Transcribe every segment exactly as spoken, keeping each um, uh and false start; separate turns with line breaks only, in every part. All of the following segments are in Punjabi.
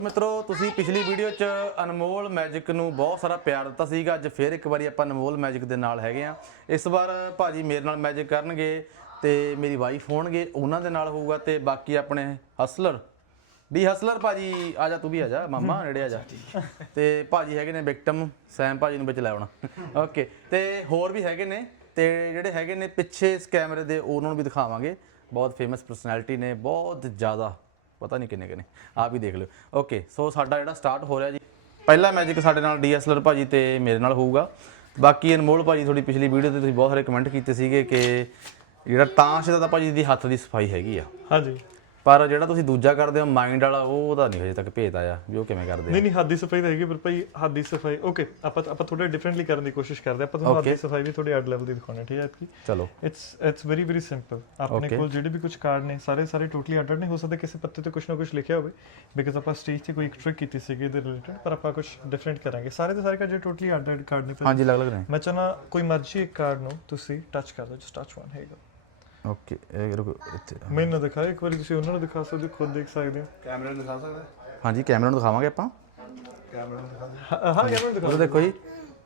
ਮਿੱਤਰੋ ਤੁਸੀਂ ਪਿਛਲੀ ਵੀਡੀਓ 'ਚ ਅਨਮੋਲ ਮੈਜਿਕ ਨੂੰ ਬਹੁਤ ਸਾਰਾ ਪਿਆਰ ਦਿੱਤਾ ਸੀਗਾ। ਅੱਜ ਫੇਰ ਇੱਕ ਵਾਰੀ ਆਪਾਂ ਅਨਮੋਲ ਮੈਜਿਕ ਦੇ ਨਾਲ ਹੈਗੇ ਆ। ਇਸ ਵਾਰ ਭਾਜੀ ਮੇਰੇ ਨਾਲ ਮੈਜਿਕ ਕਰਨਗੇ ਤੇ ਮੇਰੀ ਵਾਈਫ ਹੋਣਗੇ, ਉਹਨਾਂ ਦੇ ਨਾਲ ਹੋਊਗਾ ਤੇ ਬਾਕੀ ਆਪਣੇ ਹਸਲਰ ਡੀ ਹਸਲਰ ਭਾਜੀ ਆ ਜਾ, ਤੂੰ ਵੀ ਆ ਜਾ ਮਾਮਾ, ਨੇੜੇ ਆ ਜਾ। ਤੇ ਭਾਜੀ ਹੈਗੇ ਨੇ ਵਿਕਟਮ, ਸੈਮ ਭਾਜੀ ਨੂੰ ਵਿੱਚ ਲੈ ਆਉਣਾ। ਓਕੇ, ਤੇ ਹੋਰ ਵੀ ਹੈਗੇ ਨੇ ਤੇ ਜਿਹੜੇ ਹੈਗੇ ਨੇ ਪਿੱਛੇ ਇਸ ਕੈਮਰੇ ਦੇ ਉਹਨਾਂ ਨੂੰ ਵੀ ਦਿਖਾਵਾਂਗੇ। ਬਹੁਤ ਫੇਮਸ ਪਰਸਨੈਲਿਟੀ ਨੇ, ਬਹੁਤ ਜ਼ਿਆਦਾ, ਪਤਾ ਨਹੀਂ ਕਿੰਨੇ ਕਿੰਨੇ, ਆਪ ਹੀ ਦੇਖ ਲਿਓ। ਓਕੇ, ਸੋ ਸਾਡਾ ਜਿਹੜਾ ਸਟਾਰਟ ਹੋ ਰਿਹਾ ਜੀ, ਪਹਿਲਾ ਮੈਜਿਕ ਸਾਡੇ ਨਾਲ ਡੀ ਐਸ ਐਲ ਆਰ ਭਾਜੀ ਤੇ ਮੇਰੇ ਨਾਲ ਹੋਊਗਾ। ਬਾਕੀ ਅਨਮੋਲ ਭਾਜੀ ਥੋੜੀ ਪਿਛਲੀ ਵੀਡੀਓ ਤੇ ਤੁਸੀਂ ਬਹੁਤ ਸਾਰੇ ਕਮੈਂਟ ਕੀਤੇ ਸੀਗੇ ਕਿ ਜਿਹੜਾ ਤਾਸ਼ ਦਾ ਤਾਂ ਭਾਜੀ ਦੀ ਹੱਥ ਦੀ ਸਫਾਈ ਹੈਗੀ ਆ।
ਹਾਂਜੀ,
ਪਰ ਜਿਹੜਾ ਤੁਸੀਂ ਦੂਜਾ ਕਰਦੇ ਹੋ ਮਾਈਂਡ ਵਾਲਾ, ਉਹਦਾ ਨਹੀਂ ਹਜੇ ਤੱਕ ਭੇਤ ਆਇਆ ਵੀ ਉਹ ਕਿਵੇਂ ਕਰਦੇ ਆ।
ਨਹੀਂ ਨਹੀਂ ਹੱਥ ਦੀ ਸਫਾਈ ਤਾਂ ਹੈਗੀ, ਪਰ ਭਾਈ ਹੱਥ ਦੀ ਸਫਾਈ ਓਕੇ ਆਪਾਂ ਆਪਾਂ ਥੋੜਾ ਡਿਫਰੈਂਟਲੀ ਕਰਨ ਦੀ ਕੋਸ਼ਿਸ਼ ਕਰਦੇ ਆਪਾਂ ਤੁਹਾਨੂੰ ਹੱਥ ਦੀ ਸਫਾਈ ਵੀ ਥੋੜੀ ਅੱਡ ਲੈਵਲ ਦੀ ਦਿਖਾਉਣੀ, ਠੀਕ ਹੈ ਕਿ
ਚਲੋ
it's it's very very simple. ਆਪਣੇ ਕੋਲ ਜਿਹੜੇ ਵੀ ਕੁਝ ਕਾਰਡ ਨੇ ਸਾਰੇ ਸਾਰੇ ਟੋਟਲੀ ਅੱਡ ਅੱਡ ਨੇ। ਹੋ ਸਕਦਾ ਕਿਸੇ ਪੱਤੇ ਤੇ ਕੁਝ ਨਾ ਕੁਝ ਲਿਖਿਆ ਹੋਵੇ, ਬਿਕਾਜ਼ ਆਪਾਂ ਸਟੇਜ ਤੇ ਕੋਈ ਇੱਕ ਟ੍ਰਿਕ ਕੀਤੀ ਸੀਗੀ ਇਹਦੇ ਰਿਲੇਟਡ, ਪਰ ਆਪਾਂ ਕੁਝ ਡਿਫਰੈਂਟ ਕਰਾਂਗੇ। ਸਾਰੇ ਦੇ ਸਾਰੇ ਕਾਰਡ ਜਿਹੜੇ ਟੋਟਲੀ ਅੱਡ ਅੱਡ ਕਾਰਡ ਨੇ,
ਹਾਂਜੀ ਅਲੱਗ ਅਲੱਗ ਨੇ।
ਮੈਂ ਚਾਹਨਾ ਕੋਈ ਮਰਜ਼ੀ ਇੱਕ ਕਾਰਡ ਨੂੰ ਤੁਸੀਂ ਟੱਚ ਕਰ ਦਿਓ, ਜਸਟ ਟੱਚ ਵਨ ਹੈਗਾ।
ਓਕੇ, ਇਹ ਰੁਕੋ ਇੱਥੇ
ਮੈਨੂੰ ਦਿਖਾਓ ਇੱਕ ਵਾਰੀ, ਤੁਸੀਂ ਉਹਨਾਂ ਨੂੰ ਦਿਖਾ ਸਕਦੇ ਹੋ, ਖੁਦ ਦੇਖ ਸਕਦੇ ਹੋ।
ਕੈਮਰੇ ਨੂੰ ਦਿਖਾ ਸਕਦੇ?
ਹਾਂਜੀ ਕੈਮਰਾ ਨੂੰ ਦਿਖਾਵਾਂਗੇ ਆਪਾਂ।
ਕੈਮਰੇ ਨੂੰ ਦਿਖਾ ਦੇ।
ਹਾਂ ਹਾਂ ਕੈਮਰਾ ਦਿਖਾਓ,
ਉਹ ਦੇਖੋ ਜੀ,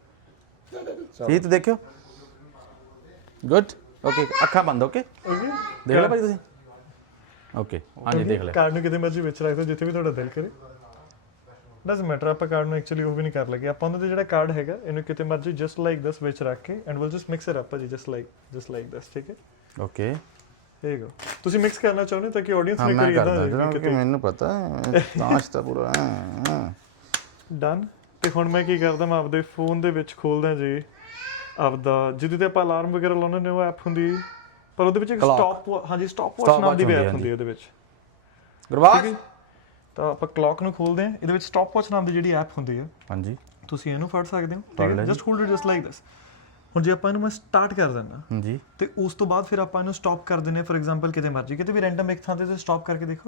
ਜੀ ਤੇ ਦੇਖਿਓ। ਗੁੱਡ, ਓਕੇ, ਅੱਖਾਂ ਬੰਦ। ਓਕੇ,
ਓਕੇ
ਦੇਖ ਲਿਆ ਭਾਈ ਤੁਸੀਂ? ਓਕੇ, ਹਾਂਜੀ ਦੇਖ ਲਿਆ।
ਕਾਰਡ ਨੂੰ ਕਿਤੇ ਮਰਜ਼ੀ ਵਿੱਚ ਰੱਖ ਦਿਓ, ਜਿੱਥੇ ਵੀ ਤੁਹਾਡਾ ਦਿਲ ਕਰੇ। ਡਸਨਟ ਮੈਟਰ, ਆਪਾਂ ਕਾਰਡ ਨੂੰ ਐਕਚੁਅਲੀ ਉਹ ਵੀ ਨਹੀਂ ਕਰ ਲੱਗੇ। ਆਪਾਂ ਉਹਨਾਂ ਦੇ ਜਿਹੜਾ ਕਾਰਡ ਹੈਗਾ ਇਹਨੂੰ ਕਿਤੇ ਮਰਜ਼ੀ ਜਸਟ ਲਾਈਕ ਦਿਸ ਵਿੱਚ ਰੱਖ ਕੇ and will just mix it up ਜੀ, just like just like this, ਠੀਕ ਹੈ?
ਓਕੇ,
ਠੀਕ ਹੈ। ਤੁਸੀਂ ਮਿਕਸ ਕਰਨਾ ਚਾਹੁੰਦੇ ਤਾਂ ਕਿ ਆਡੀਅנס
ਹਾਂ
ਨੇ
ਮੈਂ
ਕੋਈ
ਕਰਦਾ
ਇਦਾਂ
ਕਿਉਂਕਿ ਮੈਨੂੰ ਪਤਾ ਹੈ ਤਾਸ਼ ਤਾਂ ਪੂਰਾ
ਡਨ। ਤੇ ਹੁਣ ਮੈਂ ਕੀ ਕਰਦਾ, ਮੈਂ ਆਪਦੇ ਫੋਨ ਦੇ ਵਿੱਚ ਖੋਲਦਾ ਜੀ ਆਪਦਾ, ਜਿਹਦੇ ਤੇ ਆਪਾਂ ਅਲਾਰਮ ਵਗੈਰਾ ਲਾਉਂਦੇ ਨੇ ਉਹ ਐਪ ਹੁੰਦੀ, ਪਰ ਉਹਦੇ ਵਿੱਚ ਇੱਕ ਸਟਾਪ, ਹਾਂਜੀ ਸਟਾਪ ਵਾਚ ਨਾਮ ਦੀ ਐਪ ਹੁੰਦੀ ਹੈ ਉਹਦੇ ਵਿੱਚ।
ਗੁਰਬਾਜ,
ਤਾਂ ਆਪਾਂ ਕਲੌਕ ਨੂੰ ਖੋਲਦੇ ਹਾਂ, ਇਹਦੇ ਵਿੱਚ ਸਟਾਪ ਵਾਚ ਨਾਮ ਦੀ ਜਿਹੜੀ ਐਪ ਹੁੰਦੀ ਹੈ,
ਹਾਂਜੀ
ਤੁਸੀਂ ਇਹਨੂੰ ਫੜ ਸਕਦੇ ਹੋ, ਠੀਕ ਹੈ? Just hold it just like this. ਹੁਣ ਜੇ ਆਪਾਂ ਇਹਨੂੰ ਮੈਂ ਸਟਾਰਟ ਕਰ ਦਿੰਦਾ
ਹਾਂਜੀ,
ਤੇ ਉਸ ਤੋਂ ਬਾਅਦ ਫਿਰ ਆਪਾਂ ਇਹਨੂੰ ਸਟਾਪ ਕਰ ਦਿੰਦੇ ਹਾਂ। ਫੋਰ ਐਗਜ਼ਾਮਪਲ ਕਿਤੇ ਮਰਜ਼ੀ, ਕਿਤੇ ਵੀ ਰੈਂਡਮ ਇੱਕ ਥਾਂ ਤੇ ਸਟਾਪ ਕਰਕੇ ਦੇਖੋ,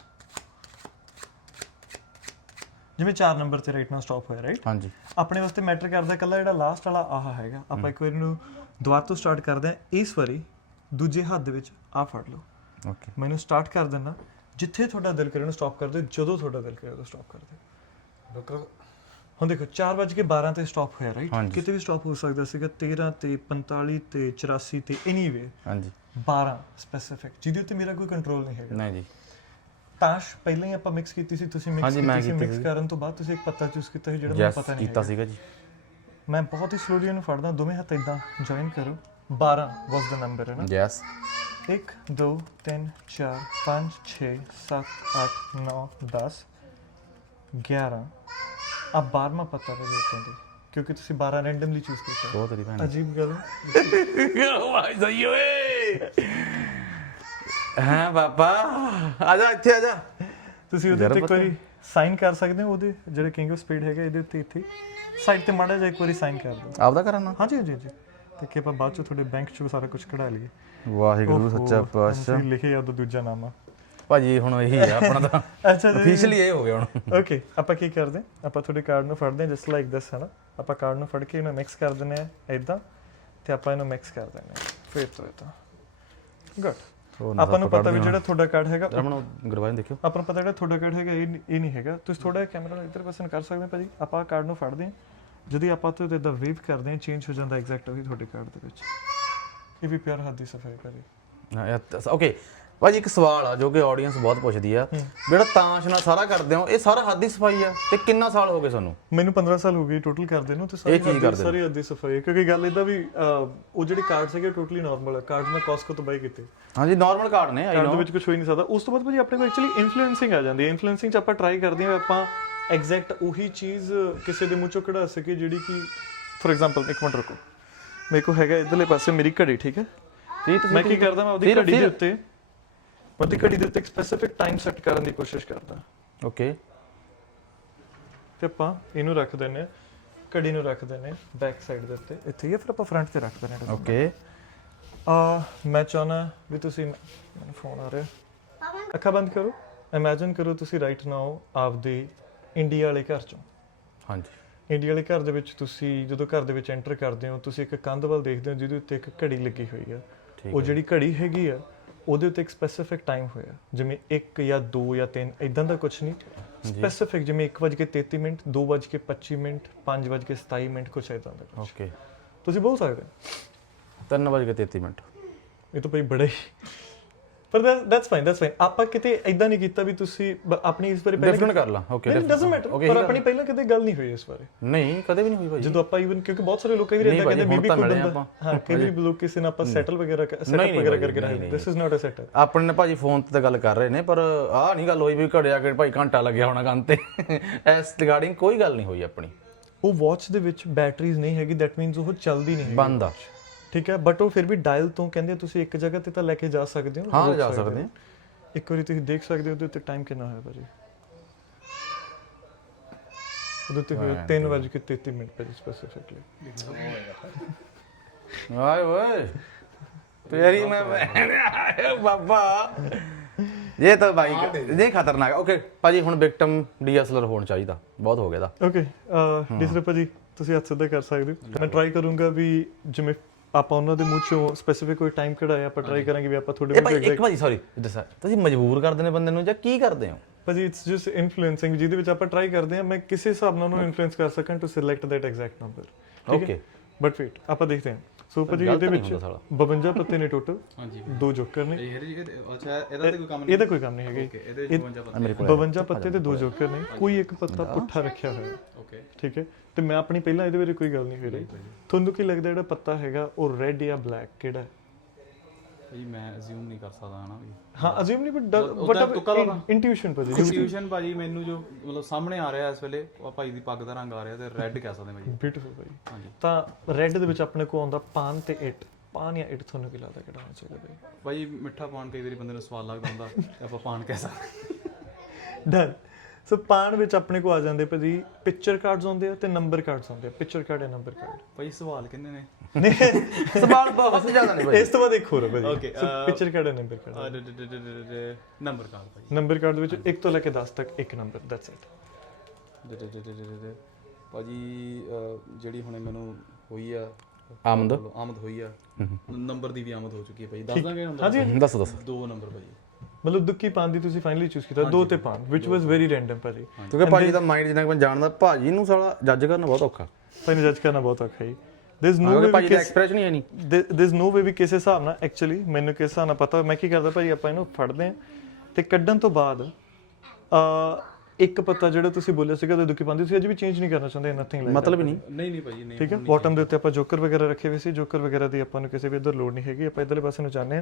ਜਿਵੇਂ ਚਾਰ ਨੰਬਰ ਤੇ ਰਾਈਟ ਨਾਲ ਸਟਾਪ ਹੋਇਆ, ਰਾਈਟ?
ਹਾਂਜੀ।
ਆਪਣੇ ਵਾਸਤੇ ਮੈਟਰ ਕਰਦਾ ਇਕੱਲਾ ਜਿਹੜਾ ਲਾਸਟ ਵਾਲਾ ਆਹ ਹੈਗਾ। ਆਪਾਂ ਇੱਕ ਵਾਰੀ ਇਹਨੂੰ ਦੁਬਾਰਾ ਤੋਂ ਸਟਾਰਟ ਕਰਦੇ ਹਾਂ। ਇਸ ਵਾਰੀ ਦੂਜੇ ਹੱਥ ਦੇ ਵਿੱਚ ਆਹ ਫੜ ਲਓ।
ਓਕੇ,
ਮੈਨੂੰ ਸਟਾਰਟ ਕਰ ਦਿੰਦਾ, ਜਿੱਥੇ ਤੁਹਾਡਾ ਦਿਲ ਕਰੇ ਉਹਨੂੰ ਸਟਾਪ ਕਰ ਦਿਓ, ਜਦੋਂ ਤੁਹਾਡਾ ਦਿਲ ਕਰੇ ਉਦੋਂ ਸਟਾਪ ਕਰ ਦਿਓ।
ਡਾਕਟਰ
ਹੁਣ ਦੇਖੋ ਚਾਰ ਵੱਜ ਕੇ ਬਾਰਾਂ ਤੇ ਸਟਾਪ ਹੋਇਆ, ਰਾਈਟ?
ਹਾਂਜੀ।
ਕਿਤੇ ਵੀ ਸਟਾਪ ਹੋ ਸਕਦਾ ਸੀਗਾ, ਤੇਰਾਂ ਤੇ ਪੰਤਾਲੀ ਤੇ ਚੁਰਾਸੀ ਤੇ ਐਨੀਵੇ
ਹਾਂਜੀ,
ਬਾਰਾਂ ਸਪੈਸੀਫਿਕ, ਜਿਹਦੇ ਉੱਤੇ ਮੇਰਾ ਕੋਈ ਕੰਟਰੋਲ ਨਹੀਂ ਹੈਗਾ।
ਨਹੀਂ ਜੀ।
ਤਾਸ਼ ਪਹਿਲਾਂ ਹੀ ਆਪਾਂ ਮਿਕਸ ਕੀਤੀ ਸੀ, ਤੁਸੀਂ ਮਿਕਸ
ਹਾਂਜੀ, ਮੈਂ
ਕੀਤੀ ਸੀ।
ਕੀਤੀ
ਮਿਕਸ
ਸੀ।
ਕਰਨ ਤੋਂ ਬਾਅਦ ਤੁਸੀਂ ਇੱਕ ਪੱਤਾ ਚੂਜ਼ ਕੀਤਾ ਸੀ ਜਿਹੜਾ ਮੈਨੂੰ ਪਤਾ ਨਹੀਂ
ਕੀਤਾ
ਹੈਗਾ।
ਸੀਗਾ ਜੀ।
ਮੈਂ ਬਹੁਤ ਹੀ ਸਲੋਲੀ ਇਹਨੂੰ ਫੜਦਾ, ਦੋਵੇਂ ਹੱਥ ਇਦਾਂ ਜੁਆਇਨ ਕਰੋ। ਬਾਰਾਂ ਵਾਸ ਦਾ ਨੰਬਰ ਹੈ ਨਾ?
ਯੈਸ।
ਇੱਕ ਦੋ ਤਿੰਨ ਚਾਰ ਪੰਜ ਛੇ ਸੱਤ ਅੱਠ ਨੌ ਦਸ ਗਿਆਰਾਂ। ਆ ਬਾਰਵਾਂ ਪੱਤਾ ਵਜੇ ਉੱਤੋਂ ਦੀ, ਕਿਉਂਕਿ ਤੁਸੀਂ ਬਾਰਾਂ ਰੈਂਡਮਲੀ ਚੂਜ਼ ਕੀਤਾ।
ਬਹੁਤ ਤੇਰੀ ਭੈਣ।
ਅਜੀਬ ਗੱਲ
ਵਾਹ ਸਹੀ ਓਏ। ਹਾਂ ਬਾਬਾ, ਆ ਜਾ ਇੱਥੇ ਆ ਜਾ।
ਤੁਸੀਂ ਉਹਦੇ ਉੱਤੇ ਇੱਕ ਵਾਰੀ ਸਾਈਨ ਕਰ ਸਕਦੇ ਹੋ, ਉਹਦੇ ਜਿਹੜੇ ਕਿੰਗ ਆਫ ਸਪੀਡ ਹੈਗਾ ਇਹਦੇ ਉੱਤੇ ਇੱਥੇ ਸਾਈਡ ਤੇ ਮਾੜਾ ਜਿਹਾ ਇੱਕ ਵਾਰੀ ਸਾਈਨ ਕਰ ਦਿਓ।
ਆਪਦਾ ਕਰਾਣਾ? ਹਾਂਜੀ
ਹਾਂਜੀ ਹਾਂਜੀ, ਤੇ ਕਿ ਆਪਾਂ ਬਾਅਦ ਚ ਤੁਹਾਡੇ ਬੈਂਕ ਚੋਂ ਸਾਰਾ ਕੁਝ ਕਢਾ ਲਈਏ।
ਵਾਹਿਗੁਰੂ ਸੱਚਾ ਪਾਤਸ਼ਾਹ।
ਲਿਖੇ ਆ ਉਹਦਾ ਦੂਜਾ ਨਾਮ ਆ
ਭਾਜੀ, ਹੁਣ ਇਹੀ ਆ ਆਪਣਾ ਤਾਂ
ਅੱਛਾ ਜੀ,
ਅਫੀਸ਼ੀਅਲੀ ਇਹ ਹੋ ਗਿਆ ਹੁਣ।
ਓਕੇ, ਆਪਾਂ ਕੀ ਕਰਦੇ, ਆਪਾਂ ਤੁਹਾਡੇ ਕਾਰਡ ਨੂੰ ਫੜਦੇ ਹਾਂ ਜਸਟ ਲਾਈਕ ਦਿਸ, ਹੈ ਨਾ? ਆਪਾਂ ਕਾਰਡ ਨੂੰ ਫੜ ਕੇ ਇਹਨੂੰ ਮਿਕਸ ਕਰ ਦਿੰਦੇ ਆ ਇਦਾਂ, ਤੇ ਆਪਾਂ ਇਹਨੂੰ ਮਿਕਸ ਕਰ ਦਿੰਦੇ ਆ ਫਿਰ ਤੋਂ ਇਦਾਂ। ਗੁੱਡ। ਆਪਾਂ ਨੂੰ ਪਤਾ ਵੀ ਜਿਹੜਾ ਤੁਹਾਡਾ ਕਾਰਡ ਹੈਗਾ,
ਰਮਨ ਗੁਰਬਾਜ ਦੇਖਿਓ,
ਆਪਾਂ ਨੂੰ ਪਤਾ ਜਿਹੜਾ ਤੁਹਾਡਾ ਕਾਰਡ ਹੈਗਾ ਇਹ ਇਹ ਨਹੀਂ ਹੈਗਾ। ਤੁਸੀਂ ਥੋੜਾ ਕੈਮਰਾ ਇੱਧਰ ਪਾਸੇ ਕਰ ਸਕਦੇ ਹੋ ਭਾਜੀ। ਆਪਾਂ ਕਾਰਡ ਨੂੰ ਫੜਦੇ ਹਾਂ, ਜਦੋਂ ਆਪਾਂ ਤੋਂ ਇਦਾਂ ਵੇਵ ਕਰਦੇ ਹਾਂ, ਚੇਂਜ ਹੋ ਜਾਂਦਾ ਐਗਜ਼ੈਕਟ ਉਹੀ ਤੁਹਾਡੇ ਕਾਰਡ ਦੇ ਵਿੱਚ। ਇਹ ਵੀ ਪਿਆਰ ਹੱਥ ਦੀ ਸਫਾਈ ਕਰੀ।
ਓਕੇ ਭਾਜੀ, ਇੱਕ ਸਵਾਲ ਆ ਜੋ ਕਿ ਆਡੀਅנס ਬਹੁਤ ਪੁੱਛਦੀ ਆ, ਜਿਹੜਾ ਤਾਸ਼ ਨਾਲ ਸਾਰਾ ਕਰਦੇ ਹੋ ਇਹ ਸਾਰਾ ਹੱਥ ਦੀ ਸਫਾਈ ਆ ਤੇ ਕਿੰਨਾ ਸਾਲ ਹੋ ਗਏ ਤੁਹਾਨੂੰ?
ਮੈਨੂੰ ਪੰਦਰਾਂ ਸਾਲ ਹੋ ਗਏ ਟੋਟਲ ਕਰਦੇ ਨੂੰ। ਤੇ ਸਾਰੀ ਸਾਰੀ ਹੱਥ ਦੀ ਸਫਾਈ, ਕਿਉਂਕਿ ਗੱਲ ਇਦਾਂ ਵੀ ਉਹ ਜਿਹੜੇ ਕਾਰਡ ਸੀਗੇ ਟੋਟਲੀ ਨਾਰਮਲ ਆ ਕਾਰਡ, ਮੈਂ ਕਾਸਕੋ ਤੋਂ ਬਾਈ ਕੀਤੇ।
ਹਾਂਜੀ, ਨਾਰਮਲ ਕਾਰਡ ਨੇ,
ਕਾਰਡ ਦੇ ਵਿੱਚ ਕੁਝ ਹੋ ਹੀ ਨਹੀਂ ਸਕਦਾ। ਉਸ ਤੋਂ ਬਾਅਦ ਭਾਜੀ ਆਪਣੇ ਕੋਲ ਐਕਚੁਅਲੀ ਇਨਫਲੂਐਂਸਿੰਗ ਆ ਜਾਂਦੀ ਹੈ। ਇਨਫਲੂਐਂਸਿੰਗ 'ਚ ਆਪਾਂ ਟਰਾਈ ਕਰਦੇ ਹਾਂ ਆਪਾਂ ਐਗਜ਼ੈਕਟ ਉਹੀ ਚੀਜ਼ ਕਿਸੇ ਦੇ ਮੂੰਹ ਚੋਂ ਕਢਾ ਸਕੇ ਜਿਹੜੀ ਕਿ, ਫੋਰ ਐਗਜ਼ਾਮਪਲ ਇੱਕ ਮਿੰਟ ਰੁਕੋ, ਮੇਰੇ ਕੋਲ ਹੈਗਾ ਇੱਧਰਲੇ ਪਾਸੇ ਮੇਰੀ ਘੜੀ, ਠੀਕ ਹੈ? ਮੈਂ ਕੀ ਕਰਦਾ, ਮੈਂ ਆਪਦੀ ਘੜੀ ਦੇ ਉੱਤੇ ਉਹਦੀ ਘੜੀ ਦੇ ਉੱਤੇ ਇੱਕ ਸਪੈਸੀਫਿਕ ਟਾਈਮ ਸੈੱਟ ਕਰਨ ਦੀ ਕੋਸ਼ਿਸ਼ ਕਰਦਾ।
ਓਕੇ,
ਤੇ ਆਪਾਂ ਇਹਨੂੰ ਰੱਖ ਦਿੰਦੇ ਹਾਂ, ਘੜੀ ਨੂੰ ਰੱਖ ਦਿੰਦੇ ਹਾਂ ਬੈਕ ਸਾਈਡ ਦੇ ਉੱਤੇ ਇੱਥੇ ਹੀ, ਫਿਰ ਆਪਾਂ ਫਰੰਟ ਤੇ ਰੱਖ ਦਿੰਦੇ ਹਾਂ।
ਓਕੇ,
ਆ ਮੈਂ ਚਾਹੁੰਦਾ ਵੀ ਤੁਸੀਂ, ਮੈਨੂੰ ਫੋਨ ਆ ਰਿਹਾ, ਅੱਖਾਂ ਬੰਦ ਕਰੋ। ਇਮੇਜਿਨ ਕਰੋ ਤੁਸੀਂ ਰਾਈਟ ਨਾਓ ਆਪਦੇ ਇੰਡੀਆ ਵਾਲੇ ਘਰ ਚੋਂ।
ਹਾਂਜੀ,
ਇੰਡੀਆ ਵਾਲੇ ਘਰ ਦੇ ਵਿੱਚ ਤੁਸੀਂ ਜਦੋਂ ਘਰ ਦੇ ਵਿੱਚ ਐਂਟਰ ਕਰਦੇ ਹੋ, ਤੁਸੀਂ ਇੱਕ ਕੰਧ ਵੱਲ ਦੇਖਦੇ ਹੋ ਜਿਹਦੇ ਉੱਤੇ ਇੱਕ ਘੜੀ ਲੱਗੀ ਹੋਈ ਆ। ਉਹ ਜਿਹੜੀ ਘੜੀ ਹੈਗੀ ਆ ਉਹਦੇ ਉੱਤੇ ਇੱਕ ਸਪੈਸੀਫਿਕ ਟਾਈਮ ਹੋਇਆ, ਜਿਵੇਂ ਇੱਕ ਜਾਂ ਦੋ ਜਾਂ ਤਿੰਨ, ਇਦਾਂ ਦਾ ਕੁਝ ਨਹੀਂ, ਸਪੈਸੀਫਿਕ ਜਿਵੇਂ ਇੱਕ ਵਜੇ ਤੇਤੀ ਮਿੰਟ ਦੋ ਵਜੇ ਪੱਚੀ ਮਿੰਟ ਪੰਜ ਵਜੇ ਸਤਾਈ ਮਿੰਟ ਕੁਛ ਇਦਾਂ ਦਾ ਕੁਛ
ਓਕੇ
ਤੁਸੀਂ ਬੋਲ ਸਕਦੇ ਹੋ
ਤਿੰਨ ਵਜੇ ਤੇਤੀ ਮਿੰਟ
ਇਹ ਤਾਂ ਭਾਈ ਬੜਾ ਹੀ ਪਰ ਦੈਟਸ ਫਾਈਨ ਦੈਟਸ ਫਾਈਨ ਆਪਾਂ ਕਿਤੇ ਇਦਾਂ ਨਹੀਂ ਕੀਤਾ ਵੀ ਤੁਸੀਂ ਬ- ਆਪਣੀ ਇਸ ਬਾਰੇ
ਡਿਫਰੈਂਟ ਕਰ ਲਾ ਓਕੇ
ਨਹੀਂ ਡਸਨਟ ਮੈਟਰ ਪਰ ਆਪਣੀ ਪਹਿਲਾਂ ਕਿਤੇ ਗੱਲ ਨਹੀਂ ਹੋਈ ਇਸ ਬਾਰੇ
ਨਹੀਂ ਕਦੇ ਵੀ ਨਹੀਂ ਹੋਈ ਭਾਈ
ਜਦੋਂ ਆਪਾਂ ਇਵਨ ਕਿਉਂਕਿ ਬਹੁਤ ਸਾਰੇ ਲੋਕ ਕਈ ਵਾਰ
ਨਹੀਂ
ਇਦਾਂ ਕਹਿੰਦੇ
ਭਾਈ,
ਬੀਬੀ
ਹੁਣ ਤਾਂ
ਕੋਈ
ਮਿਲੇ
ਬੰਦਾ
ਆਪਾਂ।
ਹਾਂ ਕਈ ਵਾਰ ਲੋਕ ਕਿਸੇ ਨਾਲ ਆਪਾਂ ਸੈਟਲ ਵਗੈਰਾ ਸੈਟਅਪ
ਨਹੀਂ
ਵਗੈਰਾ
ਭਾਈ,
ਕਰਕੇ
ਨਹੀਂ,
ਰੱਖਦੇ this is not a setup
ਆਪਣੇ ਨੇ ਭਾਜੀ ਫੋਨ ਤੇ ਤਾਂ ਗੱਲ ਕਰ ਰਹੇ ਨੇ ਪਰ ਆਹ ਨਹੀਂ ਗੱਲ ਹੋਈ ਵੀ ਘੜੇ ਆ ਕੇ ਭਾਈ ਘੰਟਾ ਲੱਗਿਆ ਹੋਣਾ ਕੰਨ ਤੇ ਇਸ ਰਿਗਾਰਡਿੰਗ ਕੋਈ ਗੱਲ ਨਹੀਂ ਹੋਈ ਆਪਣੀ
ਉਹ ਵਾਚ ਦੇ ਵਿੱਚ ਬੈਟਰੀਜ਼ ਨਹੀਂ ਹੈਗੀ ਦੈਟ ਮੀਨਸ ਉਹ ਚੱਲਦੀ ਨਹੀਂ ਹੈਗੀ
ਬੰਦ ਆ
ਠੀਕ ਹੈ ਬਟ ਉਹ ਫਿਰ ਵੀ ਡਾਇਲ ਤੋਂ ਕਹਿੰਦੇ ਤੁਸੀਂ ਇੱਕ ਜਗ੍ਹਾ ਤੇ ਤਾਂ ਲੈ ਕੇ ਜਾ ਸਕਦੇ ਹੋ
ਹਾਂ
ਰੋਕ
ਜਾ ਸਕਦੇ ਹਾਂ
ਇੱਕ ਵਾਰੀ ਤੁਸੀਂ ਦੇਖ ਸਕਦੇ ਹੋ ਉਹਦੇ ਉੱਤੇ ਟਾਈਮ ਕਿੰਨਾ ਹੋਇਆ ਭਾਜੀ ਉਹਦੇ ਉੱਤੇ ਹੋਇਆ ਤਿੰਨ ਵਜੇ ਕੇ ਤੇਤੀ ਮਿੰਟ ਭਾਜੀ ਸਪੈਸੀਫਿਕਲੀ
ਆਏ ਓਏ ਤੇਰੀ ਮੈਂ ਬਾਬਾ ਇਹ ਤਾਂ ਭਾਈ ਇਹ ਖਤਰਨਾਕ ਓਕੇ ਭਾਜੀ ਹੁਣ ਵਿਕਟਮ ਡੀਐਸਐਲਆਰ ਹੋਣ ਚਾਹੀਦਾ ਬਹੁਤ ਹੋ ਗਿਆ ਦਾ
ਓਕੇ ਦੂਸਰੇ ਭਾਜੀ ਤੁਸੀਂ ਹੱਥ ਸਿੱਧਾ ਕਰ ਸਕਦੇ ਹੋ ਮੈਂ ਟਰਾਈ ਕਰੂੰਗਾ ਵੀ ਜਿਵੇਂ ਆਪਾਂ ਉਹਨਾਂ ਦੇ ਮੂੰਹ ਚੋਂ ਸਪੈਸੀਫਿਕ ਕੋਈ ਟਾਈਮ ਕਢਾਇਆ ਆਪਾਂ ਟਰਾਈ ਕਰਾਂਗੇ ਵੀ ਆਪਾਂ ਤੁਹਾਡੇ
ਇਹ ਭਾਈ ਇੱਕ ਭਾਜੀ ਸੌਰੀ ਦੱਸਾਂ ਤੁਸੀਂ ਮਜਬੂਰ ਕਰਦੇ ਨੇ ਬੰਦੇ ਨੂੰ ਜਾਂ ਕੀ ਕਰਦੇ ਹੋ
ਭਾਜੀ ਇਟਸ ਜਸਟ ਇਨਫਲੂਐਂਸਿੰਗ ਜਿਹਦੇ ਵਿੱਚ ਆਪਾਂ ਟਰਾਈ ਕਰਦੇ ਹਾਂ ਮੈਂ ਕਿਸੇ ਹਿਸਾਬ ਨਾਲ ਉਹਨੂੰ ਇਨਫਲੂਐਂਸ ਕਰ ਸਕਾਂ to select that exact number
okay
but wait ਆਪਾਂ ਦੇਖਦੇ ਹਾਂ ਸੋ ਭਾਜੀ ਇਹਦੇ ਵਿੱਚ ਬਵੰਜਾ ਪੱਤੇ ਨੇ ਟੋਟਲ
ਹਾਂਜੀ
ਦੋ ਜੋਕਰ ਨੇ
ਅੱਛਾ ਇਹਦਾ ਤੇ ਕੋਈ ਕੰਮ ਨਹੀਂ
ਇਹਦਾ ਕੋਈ ਕੰਮ ਨਹੀਂ ਹੈਗਾ
ਓਕੇ ਇਹਦੇ ਵਿੱਚ ਬਵੰਜਾ ਪੱਤੇ
ਮੇਰੇ ਕੋਲ
ਬਵੰਜਾ ਪੱਤੇ ਤੇ ਦੋ ਜੋਕਰ ਨੇ ਕੋਈ ਇੱਕ ਪੱਤਾ ਪੁੱਠਾ ਰੱਖਿਆ ਹੋਇਆ
ਓਕੇ
ਠੀਕ ਹੈ ਤੇ ਮੈਂ ਆਪਣੀ ਪਹਿਲਾਂ ਇਹਦੇ ਬਾਰੇ ਕੋਈ ਗੱਲ ਨਹੀਂ ਹੋਈ ਰਹੀ ਤੁਹਾਨੂੰ ਕੀ ਲੱਗਦਾ ਜਿਹੜਾ ਪੱਤਾ ਹੈਗਾ ਉਹ ਰੈੱਡ ਜਾਂ ਬਲੈਕ ਕਿਹੜਾ ਹੈ
ਭਾਈ ਮੈਂ ਅਸਿਊਮ ਨਹੀਂ ਕਰ ਸਕਦਾ ਹਨਾ ਵੀ
ਹਾਂ ਅਜ਼ੂਮ ਨਹੀਂ ਬਟ
ਉਹਦਾ ਤੁੱਕਾ ਲਾਉਣਾ।
ਬਟ ਇੰਟੂਇਸ਼ਨ ਭਾਜੀ
ਕੰਫਿਊਜ਼ਨ ਭਾਜੀ ਮੈਨੂੰ ਜੋ ਮਤਲਬ ਸਾਹਮਣੇ ਆ ਰਿਹਾ ਇਸ ਵੇਲੇ ਉਹ ਭਾਈ ਦੀ ਪੱਗ ਦਾ ਰੰਗ ਆ ਰਿਹਾ ਤੇ ਰੈੱਡ ਕਹਿ ਸਕਦੇ ਭਾਜੀ
ਬਿਊਟੀਫੁਲ ਭਾਜੀ
ਹਾਂਜੀ
ਤਾਂ ਰੈੱਡ ਦੇ ਵਿੱਚ ਆਪਣੇ ਕੋਲ ਆਉਂਦਾ ਪਾਨ ਤੇ ਇੱਟ ਪਾਨ ਜਾਂ ਇੱਟ ਤੁਹਾਨੂੰ ਕੀ ਲੱਗਦਾ ਕਿਹੜਾ ਹੋਣਾ ਚਾਹੀਦਾ ਭਾਈ
ਭਾਈ ਮਿੱਠਾ ਪਾਣ ਕਈ ਵਾਰੀ ਬੰਦੇ ਨੂੰ ਸਵਾਦ ਲੱਗਦਾ ਹੁੰਦਾ ਤੇ ਆਪਾਂ ਪਾਣ ਕਹਿ ਸਕਦੇ
ਡਨ ਸੋ ਪਾਨ ਵਿੱਚ ਆਪਣੇ ਕੋ ਆ ਜਾਂਦੇ ਭਾਜੀ ਪਿਕਚਰ ਕਾਰਡਸ ਆਉਂਦੇ ਆ ਤੇ ਨੰਬਰ ਕਾਰਡਸ ਆਉਂਦੇ ਆ ਪਿਕਚਰ ਕਾਰਡ ਜਾਂ ਨੰਬਰ ਕਾਰਡ
ਭਾਈ ਸਵਾਲ ਕਿੰਨੇ ਨੇ
ਸਵਾਲ ਬਹੁਤ ਜ਼ਿਆਦਾ ਨਹੀਂ ਭਾਈ
ਇਸ ਤੋਂ ਬਾਅਦ ਇੱਕ ਹੋਰ ਹੈ ਭਾਜੀ
Okay,
so
uh,
picture card ਜਾਂ ਨੰਬਰ ਕਾਰਡ
ਨੰਬਰ ਕਾਲ ਭਾਈ
ਨੰਬਰ ਕਾਰਡ ਦੇ ਵਿੱਚ ਇੱਕ ਤੋਂ ਲੈ ਕੇ ਦਸ ਤੱਕ ਇੱਕ ਨੰਬਰ ਦੈਟਸ ਇਟ
ਭਾਜੀ ਅਹ, ਜਿਹੜੀ ਹੁਣੇ ਮੈਨੂੰ ਹੋਈ ਆ
ਆਮਦ
ਆਮਦ ਹੋਈ ਆ ਨੰਬਰ ਦੀ ਵੀ ਆਮਦ ਹੋ ਚੁੱਕੀ ਹੈ ਭਾਈ ਦੱਸ ਦਾਂਗੇ ਨੰਬਰ
ਹਾਂਜੀ
ਦੱਸੋ ਦੱਸੋ
ਦੋ ਨੰਬਰ ਭਾਜੀ
ਮਤਲਬ ਦੁੱਕੀ ਪਾਨ ਦੀ ਤੁਸੀਂ ਫਾਈਨਲੀ ਚੂਜ਼ ਕੀਤਾ ਦੋ ਤੇ ਪਾਨ which was very random ਭਾਜੀ
ਕਿਉਂਕਿ ਭਾਜੀ ਦਾ ਮਾਈਂਡ ਜਿੰਨਾ ਕਿ ਮੈਂ ਜਾਣਦਾ ਭਾਜੀ ਨੂੰ ਸਾਲਾ ਜੱਜ ਕਰਨਾ ਬਹੁਤ ਔਖਾ
ਭਾਈ ਜੱਜ ਕਰਨਾ ਬਹੁਤ ਔਖਾ ਹੈ there's no
ਕਿਉਂਕਿ
way
ਭਾਜੀ
ਵੀ
ਦਾ
ਕਿਸ
ਐਕਸਪ੍ਰੈਸ਼ਨ ਹੀ ਹੈ ਨਹੀਂ
there- there's no way ਵੀ ਕਿਸ ਹਿਸਾਬ ਨਾਲ ਐਕਚੁਅਲੀ ਮੈਨੂੰ ਕਿਸ ਹਿਸਾਬ ਨਾਲ ਪਤਾ ਮੈਂ ਕੀ ਕਰਦਾ ਭਾਈ ਆਪਾਂ ਇਹਨੂੰ ਫੜਦੇ ਆ ਤੇ ਕੱਢਣ ਤੋਂ ਬਾਅਦ ਅ ਇੱਕ ਪੱਤਾ ਜਿਹੜਾ ਤੁਸੀਂ ਬੋਲਿਆ ਸੀਗਾ ਤੇ ਦੁੱਕੀ ਪਾਉਂਦੀ ਸੀ ਅੱਜ ਵੀ ਚੇਂਜ ਨਹੀਂ ਕਰਨਾ ਚਾਹੁੰਦੇ ਨਥਿੰਗ ਲਾਈਕ
ਮਤਲਬ ਹੀ ਨਹੀਂ
ਨਹੀਂ ਨਹੀਂ ਭਾਜੀ ਨਹੀਂ
ਠੀਕ ਹੈ ਬਾਟਮ ਦੇ ਉੱਤੇ ਆਪਾਂ ਜੋਕਰ ਵਗੈਰਾ ਰੱਖੇ ਹੋਏ ਸੀ ਜੋਕਰ ਵਗੈਰਾ ਦੀ ਆਪਾਂ ਨੂੰ ਕਿਸੇ ਵੀ ਇਧਰ ਲੋੜ ਨਹੀਂ ਹੈਗੀ ਆਪਾਂ ਇਧਰਲੇ ਪਾਸੇ ਨੂੰ ਜਾਂਦੇ ਆ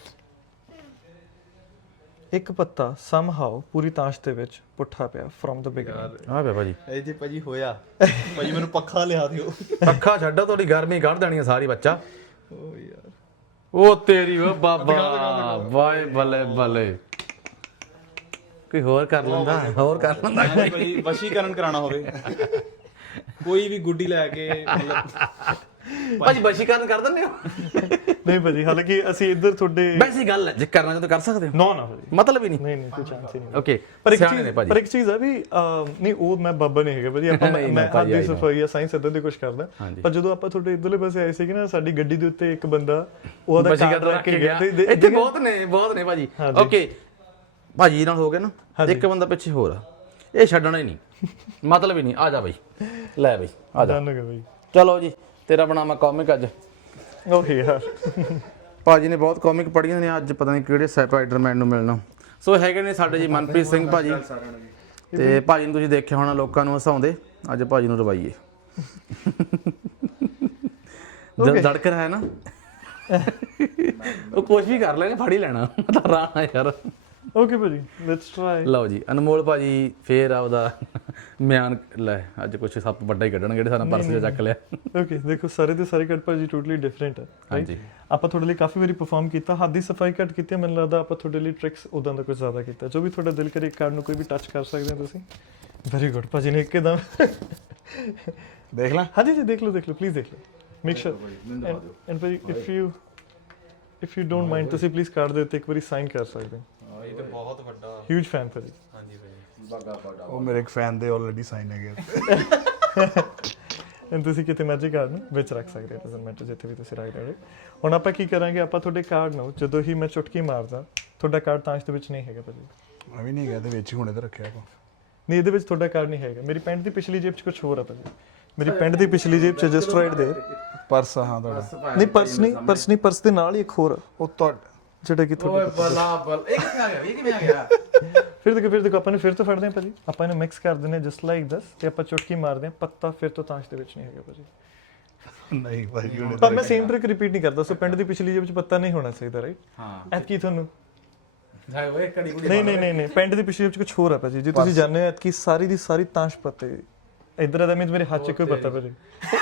ਇੱਕ ਪੱਤਾ ਸਮਹਾਉ ਪੂਰੀ ਤਾਸ਼ ਦੇ ਵਿੱਚ ਪੁੱਠਾ ਪਿਆ ਫਰੋਮ ਦ ਬਿਗਨਿੰਗ
ਹਾਂ ਬੇ ਭਾਜੀ
ਇਹ ਜੇ ਭਾਜੀ ਹੋਇਆ ਭਾਜੀ ਮੈਨੂੰ ਪੱਖਾ ਲਿਆ ਦਿਓ
ਅੱਖਾਂ ਛੱਡੋ ਤੁਹਾਡੀ ਗਰਮੀ ਕੱਢ ਦੇਣੀ ਹੈ ਸਾਰੀ ਬੱਚਾ
ਓ ਯਾਰ
ਉਹ ਤੇਰੀ ਓ ਬਾਬਾ ਵਾਏ ਬੱਲੇ ਬੱਲੇ ਕੋਈ ਹੋਰ ਕਰ ਲੈਂਦਾ ਹੋਰ ਕਰ ਲੈਂਦਾ
ਨਹੀਂ ਭਾਜੀ ਵਸ਼ੀਕਰਨ ਕਰਾਉਣਾ ਹੋਵੇ ਕੋਈ ਵੀ ਗੁੱਡੀ ਲੈ ਕੇ ਮਤਲਬ
ਭਾਜੀ ਵਸ਼ੀਕਰਨ ਕਰ ਦਿੰਦੇ ਹੋ
ਨਹੀਂ ਭਾਜੀ ਹਾਲਾਂਕਿ ਅਸੀਂ ਇੱਧਰ ਤੁਹਾਡੇ
ਵੈਸੀ ਗੱਲ ਹੈ ਜੇ ਕਰਨਾ ਚਾਹੋ ਤਾਂ ਕਰ ਸਕਦੇ ਹੋ
ਨੋ ਨਾ ਭਾਜੀ
ਮਤਲਬ ਹੀ ਨਹੀਂ
ਨਹੀਂ ਨਹੀਂ ਕੋਈ ਚਾਂਸ ਹੀ ਨਹੀਂ
ਓਕੇ
ਪਰ ਇੱਕ
ਸਿਆਣੇ ਨੇ
ਚੀਜ਼
ਭਾਜੀ
ਪਰ ਇੱਕ ਚੀਜ਼ ਆ ਵੀ ਅਹ, ਨਹੀਂ ਉਹ ਮੈਂ ਬਾਬਾ ਨਹੀਂ ਹੈਗਾ ਭਾਜੀ ਆਪਾਂ
ਨਹੀਂ,
ਮੈਂ
ਮੈਂ ਭਾਜੀ
ਹੱਥ ਦੀ
ਆਈ
ਸਫਾਈ ਜਾਂ ਸਾਇੰਸ ਇਦਾਂ ਦੀ ਕੁਝ ਕਰਦਾ
ਹਾਂਜੀ।
ਪਰ ਜਦੋਂ ਆਪਾਂ ਤੁਹਾਡੇ ਇਧਰਲੇ ਪਾਸੇ ਆਏ ਸੀਗੇ ਨਾ ਸਾਡੀ ਗੱਡੀ ਦੇ ਉੱਤੇ ਇੱਕ ਬੰਦਾ ਉਹਦਾ
ਵਸ਼ੀਕਰਨ
ਕਾਰਡ ਰੱਖ ਕੇ ਗਿਆ ਤੇ ਦੇ-
ਇੱਥੇ ਬਹੁਤ ਨੇ ਬਹੁਤ ਨੇ ਭਾਜੀ
ਹਾਂਜੀ।
ਓਕੇ ਭਾਜੀ ਨਾਲ ਹੋ ਗਿਆ ਨਾ ਇੱਕ ਬੰਦਾ ਪਿੱਛੇ ਹੋਰ ਆ ਇਹ ਛੱਡਣਾ ਹੀ ਨਹੀਂ ਮਤਲਬ ਹੀ ਨਹੀਂ ਆ ਜਾ ਬਈ ਲੈ ਬਈ ਆ ਜਾ
ਜਾਣ ਲਗੇ ਭਾਈ
ਚਲੋ ਜੀ ਤੇਰਾ ਬਣਾਵਾ ਕਾਮਿਕ ਅੱਜ
ਓਕੇ ਯਾਰ
ਭਾਜੀ ਨੇ ਬਹੁਤ ਕਾਮਿਕ ਪੜ੍ਹੀਆਂ ਨੇ ਅੱਜ ਪਤਾ ਨਹੀਂ ਕਿਹੜੇ ਸਪਾਈਡਰਮੈਨ ਨੂੰ ਮਿਲਣਾ ਸੋ ਹੈਗੇ ਨੇ ਸਾਡੇ ਜੀ ਮਨਪ੍ਰੀਤ ਸਿੰਘ ਭਾਜੀ ਤੇ ਭਾਜੀ ਨੂੰ ਤੁਸੀਂ ਦੇਖਿਆ ਹੋਣਾ ਲੋਕਾਂ ਨੂੰ ਹਸਾਉਂਦੇ ਅੱਜ ਭਾਜੀ ਨੂੰ ਰਵਾਈਏ ਜਦ ਧੜਕ ਰਿਹਾ ਹੈ ਨਾ ਉਹ ਕੁਛ ਵੀ ਕਰ ਲੈਣੇ ਫੜ ਹੀ ਲੈਣਾ ਤਾਂ ਰਾਣਾ ਯਾਰ
ਓਕੇ ਭਾਜੀ ਲੈਟਸ ਟਰਾਈ
ਲਓ ਜੀ ਅਨਮੋਲ ਭਾਜੀ ਫੇਰ ਆਪਦਾ ਮਿਆਨ ਲੈ ਅੱਜ ਕੁਛ ਸੱਪ ਵੱਡਾ ਹੀ ਕੱਢਣ ਜਿਹੜੇ ਸਾਡਾ ਪਰਸ ਜਿਹਾ ਚੱਕ ਲਿਆ
ਓਕੇ ਦੇਖੋ ਸਾਰੇ ਦੇ ਸਾਰੇ ਕੱਟ ਭਾਜੀ ਟੋਟਲੀ ਡਿਫਰੈਂਟ ਹੈ
ਹਾਂਜੀ
ਆਪਾਂ ਤੁਹਾਡੇ ਲਈ ਕਾਫੀ ਵਾਰੀ ਪਰਫਾਰਮ ਕੀਤਾ ਹੱਥ ਦੀ ਸਫਾਈ ਘੱਟ ਕੀਤੀ ਹੈ, ਮੈਨੂੰ ਲੱਗਦਾ ਆਪਾਂ ਤੁਹਾਡੇ ਲਈ ਟ੍ਰਿਕਸ ਉਦਾਂ ਦਾ ਕੁਝ ਜ਼ਿਆਦਾ ਕੀਤਾ ਜੋ ਵੀ ਤੁਹਾਡਾ ਦਿਲ ਕਰੇ ਇੱਕ ਕਾਰਡ ਨੂੰ ਕੋਈ ਵੀ ਟੱਚ ਕਰ ਸਕਦੇ ਹੋ ਤੁਸੀਂ ਵੈਰੀ ਗੁੱਡ ਭਾਜੀ ਨੇ ਇੱਕਦਮ
ਦੇਖ ਲੈ
ਹਾਂਜੀ ਜੀ ਦੇਖ ਲਓ ਦੇਖ ਲਓ ਪਲੀਜ਼ ਦੇਖ ਲਓ ਮੇਕ ਸ਼ੋਰ ਐਂਡ ਭਾਜੀ if you if you don't mind ਤੁਸੀਂ ਪਲੀਜ਼ ਕਾਰਡ ਦੇ ਉੱਤੇ ਇੱਕ ਵਾਰੀ ਸਾਈਨ ਕਰ ਸਕਦੇ ਹੋ
ਹਾਂ ਇਹ ਤਾਂ ਬਹੁਤ ਵੱਡਾ
ਹਿਊਜ ਫੈਨ ਭਾਜੀ
ਹਾਂਜੀ ਭਾਜੀ
ਉਹ ਮੇਰੇ ਇੱਕ ਫੈਨ ਦੇ ਆਲਰੇਡੀ ਸਾਈਨ ਹੈਗੇ
ਐਂਡ ਤੁਸੀਂ ਕਿਤੇ ਮੈਜਿਕ ਕਾਰਡ ਨੂੰ ਵਿੱਚ ਰੱਖ ਸਕਦੇ ਹੋ ਡਸਨਟ ਮੈਟਰ ਜਿੱਥੇ ਵੀ ਤੁਸੀਂ ਰੱਖ ਰਹੇ ਹੋ ਹੁਣ ਆਪਾਂ ਕੀ ਕਰਾਂਗੇ ਆਪਾਂ ਤੁਹਾਡੇ ਕਾਰਡ ਨੂੰ ਜਦੋਂ ਹੀ ਮੈਂ ਚੁਟਕੀ ਮਾਰਦਾ ਤੁਹਾਡਾ ਕਾਰਡ ਤਾਂਸ਼ ਦੇ ਵਿੱਚ ਨਹੀਂ ਹੈਗਾ ਭਾਜੀ
ਮੈਂ ਵੀ ਨਹੀਂ ਗਿਆ ਤੇ ਵਿੱਚ ਹੀ ਹੁਣੇ ਤੇ ਰੱਖਿਆ ਆਪਾਂ
ਨਹੀਂ ਇਹਦੇ ਵਿੱਚ ਤੁਹਾਡਾ ਕਾਰਡ ਨਹੀਂ ਹੈਗਾ। ਮੇਰੀ ਪੈਂਟ ਦੀ ਪਿਛਲੀ ਜੇਬ 'ਚ ਕੁਝ ਹੋਰ ਆ ਭਾਜੀ। ਮੇਰੀ ਪੈਂਟ ਦੀ ਪਿਛਲੀ ਜੇਬ 'ਚ ਜਸਟ ਰਾਈਟ ਦੇयर
ਪਰਸ ਹਾਂ ਤੁਹਾਡਾ।
ਨਹੀਂ ਪਰਸ ਨਹੀਂ ਪਰਸ ਨਹੀਂ ਪਰਸ ਦੇ ਨਾਲ ਹੀ ਇੱਕ ਹੋਰ ਆ,
ਉਹ ਤੁਹਾਡਾ
ਜਿਹੜਾ ਕਿ ਤੁਹਾਡਾ
ਓਏ ਬਲਾ ਬਲ ਇਹ ਕਿੱਥੇ ਆ ਗਿਆ ਇਹ ਕਿਵੇਂ ਆ ਗਿਆ
ਫਿਰ ਦੇਖੋ ਫਿਰ ਦੇਖੋ ਆਪਾਂ ਨੂੰ ਫਿਰ ਤੋਂ ਫੜਦੇ ਹਾਂ ਭਾਜੀ, ਆਪਾਂ ਇਹਨੂੰ ਮਿਕਸ ਕਰ ਦਿੰਦੇ ਹਾਂ ਜਸਟ ਲਾਈਕ ਦਿਸ ਤੇ ਆਪਾਂ ਚੁਟਕੀ ਮਾਰਦੇ ਹਾਂ, ਪੱਤਾ ਫਿਰ ਤੋਂ ਤਾਸ਼ ਦੇ ਵਿੱਚ ਨਹੀਂ ਹੈਗਾ ਭਾਜੀ।
ਨਹੀਂ ਭਾਜੀ ਉਹਨੇ
ਪਰ ਮੈਂ ਸੇਮ ਟ੍ਰਿਕ ਰਿਪੀਟ ਨਹੀਂ ਕਰਦਾ। ਸੋ ਪਿੰਡ ਦੀ ਪਿਛਲੀ ਜੇਬ 'ਚ ਪੱਤਾ ਨਹੀਂ ਹੋਣਾ ਚਾਹੀਦਾ ਰਾਈਟ।
ਹਾਂ
ਐਤਕੀ ਤੁਹਾਨੂੰ
ਹਾਏ ਓਏ ਕੜੀ ਕੁੜੀ
ਨਹੀਂ ਨਹੀਂ ਨਹੀਂ ਨਹੀਂ ਪਿੰਡ ਦੀ ਪਿਛਲੀ ਜੇਬ 'ਚ ਕੁਝ ਹੋਰ ਆ ਭਾਜੀ। ਜੇ ਤੁਸੀਂ ਜਾਣਦੇ ਹੋ ਐਤਕੀ ਸਾਰੀ ਦੀ ਸਾਰੀ ਤਾਸ਼ ਪੱਤੇ ਇਧਰ ਦਾ ਮੀਨਸ ਮੇਰੇ ਹੱਥ 'ਚ ਕੋਈ ਪੱਤਾ ਭਾਜੀ।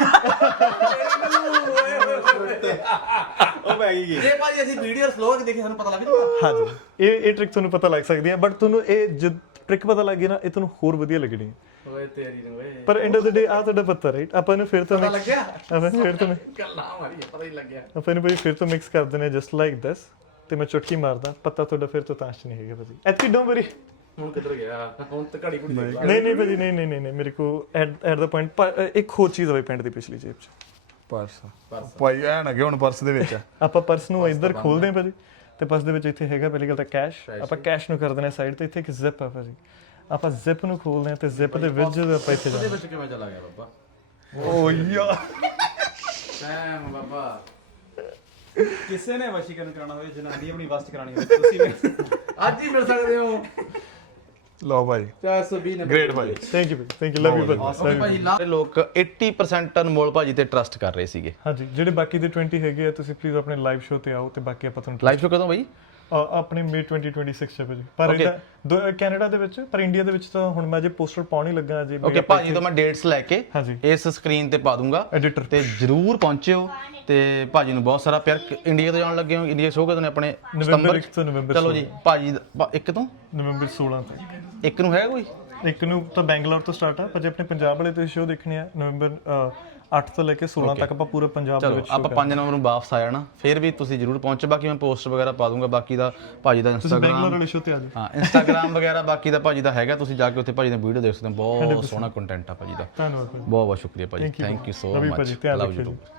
ਉਹ ਪੈ ਗਈ
ਜੇ ਭਾਜੀ ਅਸੀਂ ਵੀਡੀਓ ਸਲੋ ਕਰਕੇ ਦੇਖੀ ਸਾਨੂੰ ਪਤਾ ਲੱਗ ਜੂਗਾ।
ਹਾਂਜੀ ਇਹ ਇਹ ਟ੍ਰਿਕ ਤੁਹਾਨੂੰ ਪਤਾ ਲੱਗ ਸਕਦੀ ਹੈ ਬਟ ਤੁਹਾਨੂੰ ਇਹ ਜਦ ਟ੍ਰਿਕ ਪਤਾ ਲੱਗ ਗਈ ਨਾ ਇਹ ਤੁਹਾਨੂੰ ਹੋਰ ਵਧੀਆ ਲੱਗਣੀ ਹੈ।
ਓਏ ਤੇਰੀ ਨੂੰ ਓਏ
ਪਰ ਐਂਡ ਆਫ ਦ ਡੇ ਆ ਤੁਹਾਡਾ ਪੱਤਾ ਰਾਈਟ। ਆਪਾਂ ਇਹਨੂੰ ਫਿਰ ਤੋਂ
ਪਤਾ
mix-
ਲੱਗਿਆ
ਆਪਾਂ ਇਹਨੂੰ ਫਿਰ ਤੋਂ
ਗੱਲਾਂ ਮਾਰੀ ਪਤਾ ਹੀ ਲੱਗਿਆ।
ਆਪਾਂ ਇਹਨੂੰ ਭਾਜੀ ਫਿਰ ਤੋਂ ਮਿਕਸ ਕਰ ਦਿੰਦੇ ਜਸਟ ਲਾਈਕ ਦਿਸ ਤੇ ਮੈਂ ਚੁਟਕੀ ਮਾਰਦਾ, ਪੱਤਾ ਤੁਹਾਡਾ ਫਿਰ ਤੋਂ ਤਾਸ਼ 'ਚ ਨਹੀਂ ਹੈਗਾ ਭਾਜੀ। ਐਤਕੀ ਡੋਂਟ ਵਰੀ।
ਹੁਣ ਕਿੱਧਰ ਗਿਆ ਹੁਣ ਤੇ ਘੜੀ ਕੁੜੀ ਦੇਖ ਲਾ।
ਨਹੀਂ ਨਹੀਂ ਭਾਜੀ ਨਹੀਂ ਨਹੀਂ ਨਹੀਂ ਨਹੀਂ ਮੇਰੇ ਕੋ ਐਟ ਐਟ ਦਾ ਪੁਆਇੰਟ ਇੱਕ ਹੋਰ ਚੀਜ਼ ਹੋਈ ਪਿੰਡ ਦੀ ਪਿਛਲੀ ਜੇਬ 'ਚ।
ਪਰਸ ਭਾਈ ਐ ਨਾ ਕਿ ਹੁਣ ਪਰਸ ਦੇ ਵਿੱਚ ਆ।
ਆਪਾਂ ਪਰਸ ਨੂੰ ਇੱਧਰ ਖੋਲਦੇ ਹਾਂ ਭਾਜੀ ਤੇ ਪਰਸ ਦੇ ਵਿੱਚ ਇੱਥੇ ਹੈਗਾ ਪਹਿਲੀ ਗੱਲ ਤਾਂ ਕੈਸ਼। ਆਪਾਂ ਕੈਸ਼ ਨੂੰ ਕਰ ਦਿੰਦੇ ਸਾਈਡ ਤੇ, ਇੱਥੇ ਇੱਕ ਜ਼ਿਪ ਆ ਭਾਜੀ। ਆਪਾਂ ਜ਼ਿਪ ਨੂੰ ਖੋਲਦੇ ਹਾਂ ਤੇ ਜ਼ਿਪ ਦੇ ਵਿੱਚ ਜਦੋਂ ਆਪਾਂ ਇੱਥੇ
ਉਹਦੇ
ਜਾਂਦੇ
ਵਿੱਚ ਕਿਵੇਂ ਚਲਾ ਗਿਆ ਬਾਬਾ
ਓ ਯਾ
ਟਾਈਮ ਬਾਬਾ
ਕਿਸੇ ਨੇ ਵਸ਼ੀਕਰਨ ਕਰਾਉਣਾ ਹੋਵੇ, ਜਨਾਨੀ ਆਪਣੀ ਵਸਤ ਕਰਾਣੀ ਹੋਵੇ, ਤੁਸੀਂ ਵੀ
ਅੱਜ ਹੀ ਮਿਲ ਸਕਦੇ ਹੋ
ਲਓ ਭਾਈ
ਚਾਰ ਸੌ ਵੀਹ ਨੰਬਰ
ਗ੍ਰੇਟ ਭਾਈ।
ਥੈਂਕ ਯੂ ਭਾਜੀ ਥੈਂਕ ਯੂ ਲਵ ਯੂ ਭਾਜੀ।
ਓਕੇ ਭਾਜੀ ਲਾ ਲੋਕ ਅੱਸੀ ਪਰਸੈਂਟ ਅਨਮੋਲ ਭਾਜੀ ਤੇ ਟਰਸਟ ਕਰ ਰਹੇ ਸੀਗੇ।
ਹਾਂਜੀ ਜਿਹੜੇ ਬਾਕੀ ਦੇ ਵੀਹ ਹੈਗੇ ਆ ਤੁਸੀਂ ਪਲੀਜ਼ ਆਪਣੇ ਲਾਈਵ ਸ਼ੋਅ ਤੇ ਆਓ ਤੇ ਬਾਕੀ ਆਪਾਂ ਤੁਹਾਨੂੰ
ਲਾਈਵ ਸ਼ੋ ਕਦੋਂ ਬਈ
ਅ, ਆਪਣੇ ਮੇ twenty twenty-six ਚ ਭਾਜੀ। ਪਰ ਇਹਦਾ ਕੈਨੇਡਾ ਦੇ ਵਿੱਚ ਪਰ ਇੰਡੀਆ ਦੇ ਵਿੱਚ ਤਾਂ ਹੁਣ ਮੈਂ ਜੇ ਪੋਸਟਰ ਪਾਉਣ ਹੀ ਲੱਗਾ ਜੀ।
ਓਕੇ ਭਾਜੀ ਤੋਂ ਮੈਂ ਡੇਟਸ ਲੈ ਕੇ
ਹਾਂਜੀ
ਇਸ ਸਕਰੀਨ ਤੇ ਪਾ ਦੂੰਗਾ
ਐਡੀਟਰ
ਤੇ ਜਰੂਰ ਪਹੁੰਚਿਓ ਤੇ ਭਾਜੀ ਨੂੰ ਬਹੁਤ ਸਾਰਾ ਪਿਆਰ। ਇੰਡੀਆ ਤੋਂ ਜਾਣ ਲੱਗੇ ਹੋ, ਇੰਡੀਆ ਸ਼ੋਅ ਕਦੋਂ ਨੇ ਆਪਣੇ
ਨਵੰਬਰ ਇੱਕ ਤੋਂ ਨਵੰਬਰ
ਚਲੋ ਜੀ ਭਾਜੀ ਦਾ- ਭਾ- ਇੱਕ ਤੋਂ
ਨਵੰਬਰ ਸੋਲਾਂ ਤੱਕ।
ਇੱਕ ਨੂੰ ਹੈ ਕੋਈ
ਇੱਕ ਨੂੰ ਤਾਂ ਬੈਂਗਲੌਰ ਤੋਂ ਸਟਾਰਟ ਆ ਪਰ ਜੇ ਆਪਣੇ ਪੰਜਾਬ ਵਾਲੇ ਤੁਸੀਂ ਸ਼ੋਅ ਦੇਖਣੇ ਆ ਨਵੰਬਰ ਅੱਠ ਤੋਂ ਲੈ ਕੇ ਸੋਲਾਂ ਤੱਕ ਆਪਾਂ ਪੂਰੇ ਪੰਜਾਬ ਦੇ
ਚਲੋ
ਵਿੱਚ
ਆਪਾਂ ਪੰਜ ਨੰਬਰ ਨੂੰ ਵਾਪਸ ਆ ਜਾਣਾ। ਫਿਰ ਵੀ ਤੁਸੀਂ ਜਰੂਰ ਪਹੁੰਚੋ। ਬਾਕੀ ਮੈਂ ਪੋਸਟ ਵਗੈਰਾ ਪਾ ਦੂੰਗਾ। ਬਾਕੀ ਦਾ ਭਾਜੀ ਦਾ
ਤੁਸੀਂ ਬੈਂਗਲੌਰ
ਇੰਸਟਾਗ੍ਰਾਮ
ਵਾਲੇ ਸ਼ੋਅ ਤੇ ਆ ਜਾਓ।
ਹਾਂ ਇੰਸਟਾਗ੍ਰਾਮ ਵਗੈਰਾ ਬਾਕੀ ਦਾ ਭਾਜੀ ਦਾ ਹੈਗਾ। ਤੁਸੀਂ ਜਾ ਕੇ ਉੱਥੇ ਭਾਜੀ ਦੀ ਵੀਡੀਓ ਦੇਖ ਸਕਦੇ ਹੋ। ਬਹੁਤ ਸੋਹਣਾ ਕੰਟੈਂਟ ਆ ਭਾਜੀ ਦਾ।
ਧੰਨਵਾਦ ਭਾਜੀ।
ਬਹੁਤ ਬਹੁਤ ਸ਼ੁਕਰੀਆ ਭਾਜੀ।
Thank you,
thank you so
love you
much
ਭਾਜੀ, ਧਿਆਨ
ਲਵ
ਰੱਖਿਓ
ਯੂ
ਜੀ।